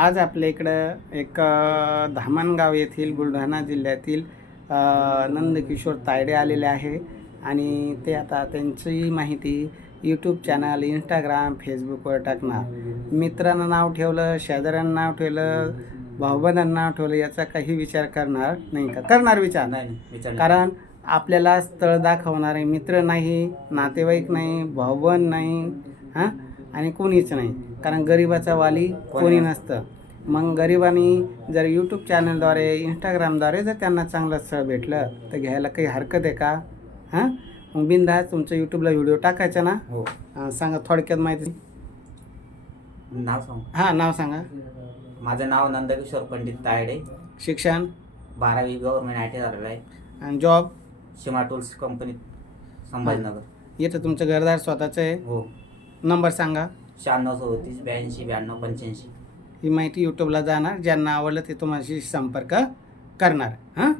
आज आपल्या इकडं एक धामणगाव येथील बुलढाणा जिल्ह्यातील नंदकिशोर तायडे आलेले आहे आणि ते आता त्यांची माहिती यूट्यूब चॅनल, इंस्टाग्राम, फेसबुकवर टाकणार. मित्रांना नाव ठेवलं, शेजाऱ्यांना नाव ठेवलं, भाऊबंधांना नाव ठेवलं, याचा काही विचार करणार नाही का? करणार विचार नाही. कारण आपल्याला स्थळ दाखवणारे मित्र नाही, नातेवाईक नाही, भाऊबंद नाही, हां, आणि कोणीच नाही. कारण गरिबाचा वाली कोणी नसतं. मग गरिबांनी जर यूट्यूब चॅनलद्वारे, इंस्टाग्रामद्वारे जर त्यांना चांगलं स्थळ भेटलं तर घ्यायला काही हरकत आहे का? हां, मग बिनधास्त तुमचं यूट्यूबला व्हिडिओ टाकायचा ना. हो. सांगा थोडक्यात माहिती. नाव सांग. हां, नाव सांगा. माझं नाव नंदकिशोर पंडित तायडे. शिक्षण? 12वी गव्हर्नमेंट ITI झालेलं आहे. आणि जॉब? सीमा टूल्स कंपनीत, संभाजीनगर. येतं तुमचं घरदार स्वतःचं आहे? हो. नंबर सांगा. 96 34 82 92 85. ही माहिती यूट्यूबला जाणार. ज्यांना आवडलं ते तुम्हाशी संपर्क करणार. हां.